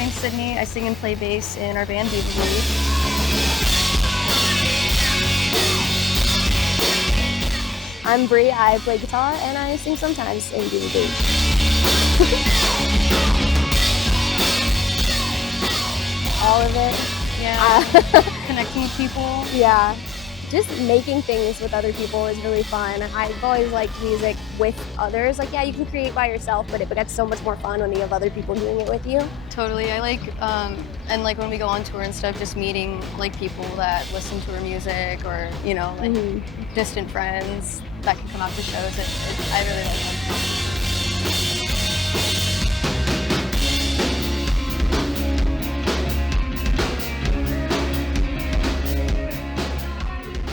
name's Sydney. I sing and play bass in our band, Diva Bleach. I'm Bree. I play guitar and I sing sometimes in Diva Bleach. All of it. Yeah. Connecting with people. Yeah. Just making things with other people is really fun. I've always liked music with others. Like, yeah, you can create by yourself, but it gets so much more fun when you have other people doing it with you. Totally. I like, and like when we go on tour and stuff, just meeting like people that listen to our music or, you know, like distant friends that can come out to shows. I really like them.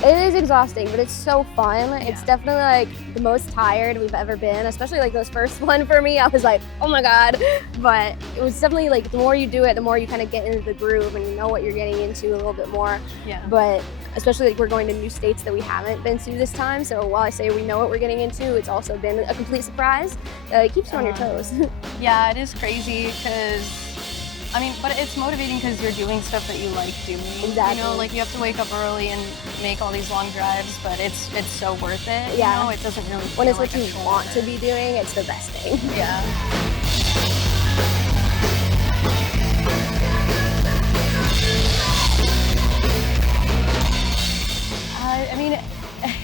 It is exhausting, but it's so fun. Yeah. It's definitely like the most tired we've ever been, especially like those first one for me. I was like, oh my God. But it was definitely like the more you do it, the more you kind of get into the groove and you know what you're getting into a little bit more. Yeah. But especially like we're going to new states that we haven't been to this time. So while I say we know what we're getting into, it's also been a complete surprise. It keeps you on your toes. Yeah, it is crazy because I mean, but it's motivating because you're doing stuff that you like doing. Exactly. You know, like you have to wake up early and make all these long drives, but it's so worth it. Yeah. You know, it doesn't really feel when it's like what you want to be doing, it's the best thing. Yeah. I mean,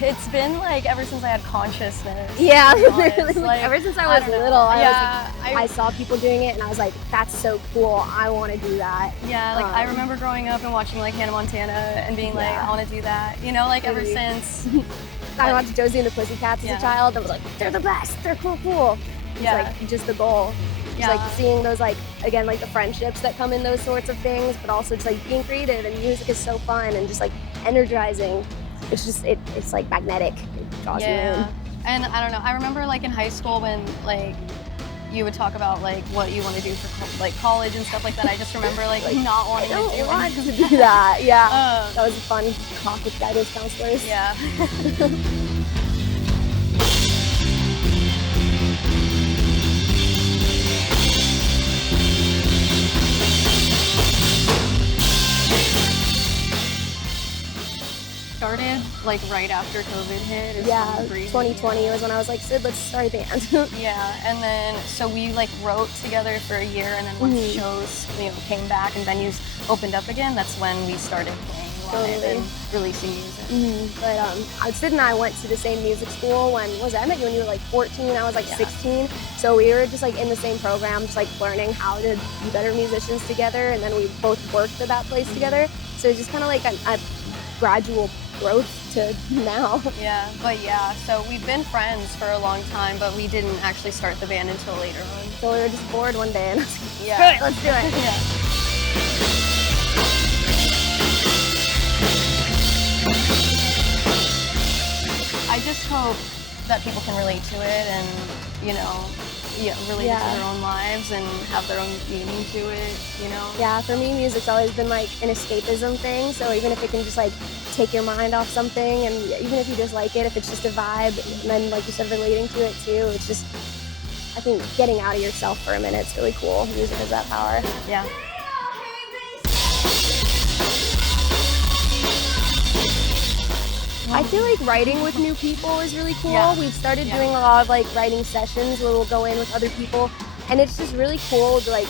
it's been like ever since I had consciousness. Yeah, really. Like, ever since I was little, I saw people doing it and I was like, that's so cool, I want to do that. Yeah, like I remember growing up and watching like Hannah Montana and being like, I want to do that. You know, like ever since. I watched Josie and the Pussycats as a child and was like, they're the best, they're cool. It's like just the goal. Just like seeing those like, again, like the friendships that come in those sorts of things, but also just like being creative, and music is so fun and just like energizing. It's just, it's like magnetic. It draws you in. And I don't know, I remember like in high school when like you would talk about like what you want to do for like college and stuff like that. I just remember like not wanting to do I want to do that. Yeah. That was a fun talk with guidance counselors. Yeah. Started like right after COVID hit. Yeah, 2020 was when I was like, Sid, let's start a band. Yeah, and then so we like wrote together for a year, and then once shows came back and venues opened up again, that's when we started playing live and releasing music. But Sid and I went to the same music school when I met you when you were like 14, I was like 16. So we were just like in the same program, just like learning how to be better musicians together, and then we both worked at that place together. So it's just kind of like a gradual growth to now. Yeah, but so we've been friends for a long time, but we didn't actually start the band until later on. So we were just bored one day and I was like, all right, let's do it. I just hope that people can relate to it and, relate it to their own lives and have their own meaning to it, Yeah, for me, music's always been like an escapism thing. So even if it can just like take your mind off something, and even if you just like it, if it's just a vibe, and then like you said, relating to it too, it's just, I think getting out of yourself for a minute is really cool. Music has that power. Yeah. I feel like writing with new people is really cool. Yeah. We've started doing a lot of like writing sessions where we'll go in with other people, and it's just really cool to like,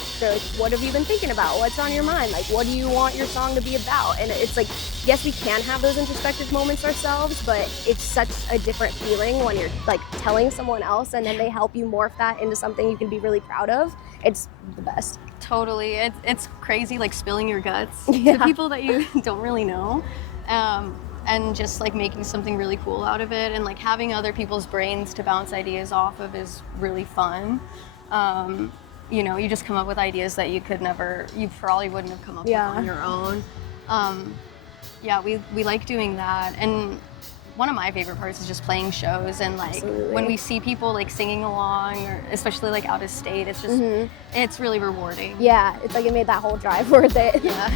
what have you been thinking about? What's on your mind? Like, what do you want your song to be about? And it's like, yes, we can have those introspective moments ourselves, but it's such a different feeling when you're like telling someone else and then they help you morph that into something you can be really proud of. It's the best. Totally. It's crazy, like spilling your guts to people that you don't really know. And just like making something really cool out of it, and like having other people's brains to bounce ideas off of is really fun. You just come up with ideas that you probably wouldn't have come up with on your own. We like doing that. And one of my favorite parts is just playing shows, and like when we see people like singing along, or especially like out of state, it's just, it's really rewarding. Yeah, it's like it made that whole drive worth it. Yeah.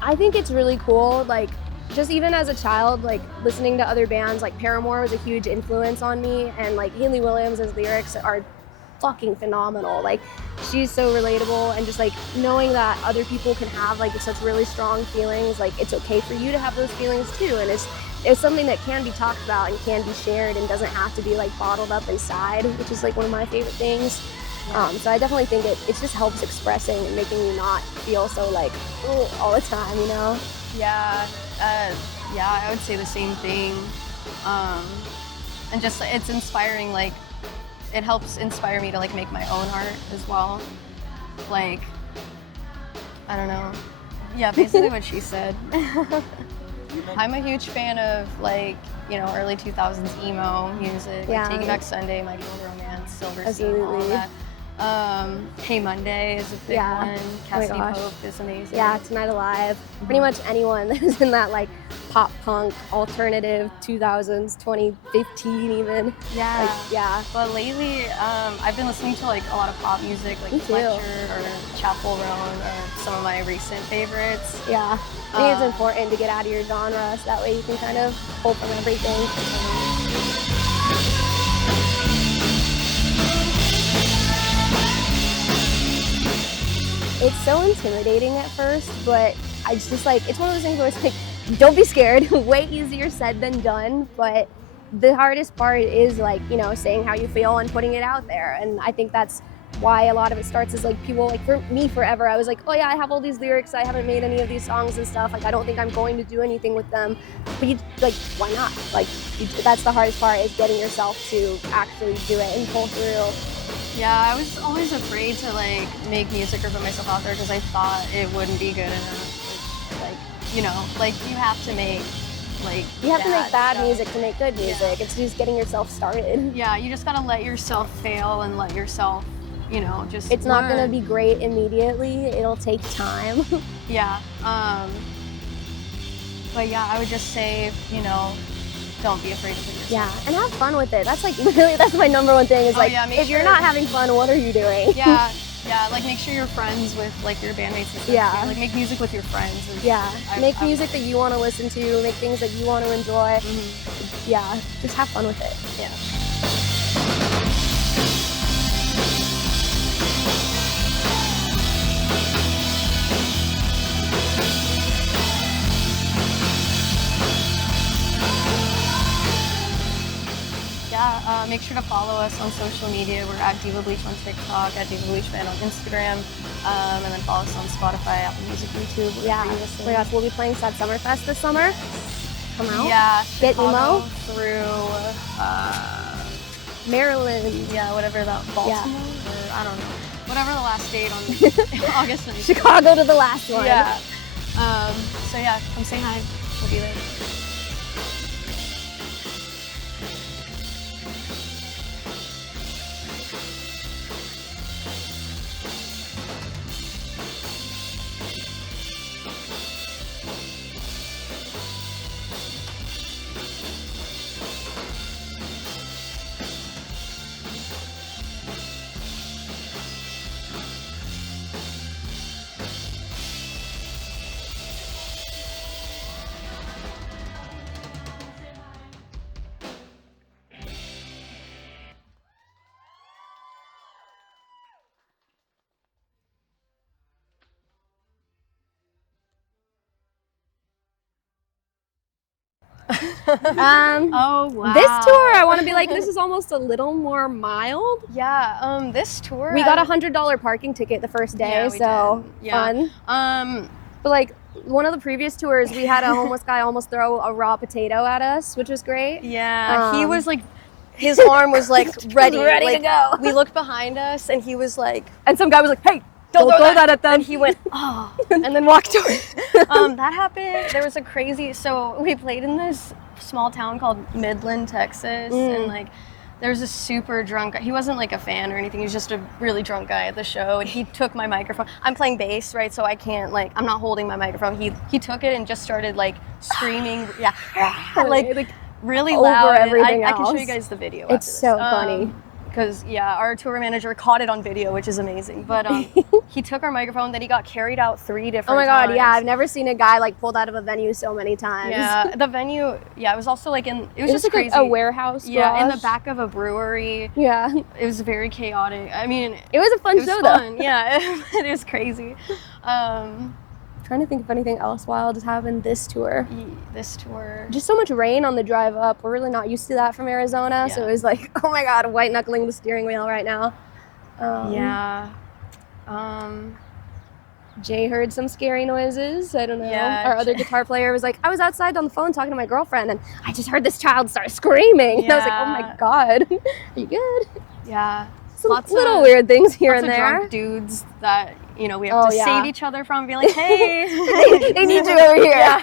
I think it's really cool, like, just even as a child, like listening to other bands, like Paramore was a huge influence on me, and like Hayley Williams' lyrics are fucking phenomenal. Like she's so relatable, and just like knowing that other people can have like such really strong feelings, like it's okay for you to have those feelings too, and it's something that can be talked about and can be shared and doesn't have to be like bottled up inside, which is like one of my favorite things. So I definitely think it just helps expressing and making you not feel so like all the time, you know? Yeah, I would say the same thing. And just it's inspiring, like it helps inspire me to like make my own art as well. Like, I don't know. Yeah, basically what she said. I'm a huge fan of like, you know, early 2000s emo music, like Taking Back Sunday, My Chemical Romance, Silver Scene, all of that. Hey Monday is a big one. Cassidy Pope is amazing. Yeah, Tonight Alive. Pretty much anyone that is in that like pop punk, alternative 2000s, 2015 even. Yeah. Like, yeah. But lately, I've been listening to like a lot of pop music, like Fletcher or Chapel Roan are some of my recent favorites. Yeah. I think it's important to get out of your genre so that way you can kind of pull from everything. It's so intimidating at first, but I just like, it's one of those things where it's like, don't be scared, way easier said than done, but the hardest part is like, you know, saying how you feel and putting it out there. And I think that's why a lot of it starts is like people, like for me forever, I was like, oh yeah, I have all these lyrics, I haven't made any of these songs and stuff, like I don't think I'm going to do anything with them. But you, like, why not? Like, that's the hardest part, is getting yourself to actually do it and pull through. Yeah, I was always afraid to like make music or put myself out there because I thought it wouldn't be good enough. Like, you know, like you have to make like you have to make bad music to make good music. It's just getting yourself started. Yeah, you just gotta let yourself fail and let yourself, you know, just it's not gonna be great immediately. It'll take time. Yeah. But yeah, I would just say, you know, don't be afraid to put yourself. Yeah, and have fun with it. That's like literally, that's my number one thing is like, if you're not having fun, what are you doing? Yeah, like make sure you're friends with like your bandmates and stuff. Yeah. Like make music with your friends. Make music that you want to listen to, make things that you want to enjoy. Mm-hmm. Yeah, just have fun with it. Yeah. Make sure to follow us on social media. We're at Diva Bleach on TikTok, at Diva Bleach Band on Instagram, and then follow us on Spotify, Apple Music, YouTube. Yeah. Oh my gosh, we'll be playing Sad Summerfest this summer. Come out. Yeah. Get emo through Maryland. Yeah, whatever that Baltimore or I don't know. Whatever the last date on August 9th. Chicago to the last one. Yeah. So yeah, come say hi. We'll be there. Oh wow. This tour, I want to be like, this is almost a little more mild. Yeah. This tour, we got $100 parking ticket the first day, so fun. But like one of the previous tours, we had a homeless guy almost throw a raw potato at us, which was great. Yeah. He was like, his arm was like ready like, to go. We looked behind us, and he was like, and some guy was like, hey. Don't throw that at them. And he went, oh, and then walked away. That happened. There was a crazy, so we played in this small town called Midland, Texas, and like there's a super drunk guy. He wasn't like a fan or anything. He was just a really drunk guy at the show, and he took my microphone. I'm playing bass, right? So I can't like, I'm not holding my microphone. He took it and just started like screaming, like really loud. Everything I can show you guys the video. It's so funny. Because our tour manager caught it on video, which is amazing. But he took our microphone, then he got carried out 3 different Oh my times. God, yeah, I've never seen a guy like pulled out of a venue so many times. Yeah, the venue, it was also like it was just like crazy. a warehouse Yeah, in the garage. back of a brewery. Yeah. It was very chaotic. I mean, It was a fun it was show fun. though. Yeah, it was crazy. Trying to think if anything else wild has happened this tour. This tour. Just so much rain on the drive up. We're really not used to that from Arizona. So Yeah. it was like, oh my God, white knuckling the steering wheel right now. Yeah. Jay heard some scary noises. I don't know. Yeah, Our other guitar player was like, I was outside on the phone talking to my girlfriend and I just heard this child start screaming. And I was like, oh my God, are you good? Yeah. Some Lots little of weird things here lots and of there. drunk dudes that, we have to save each other from, being like, hey. They need you over here.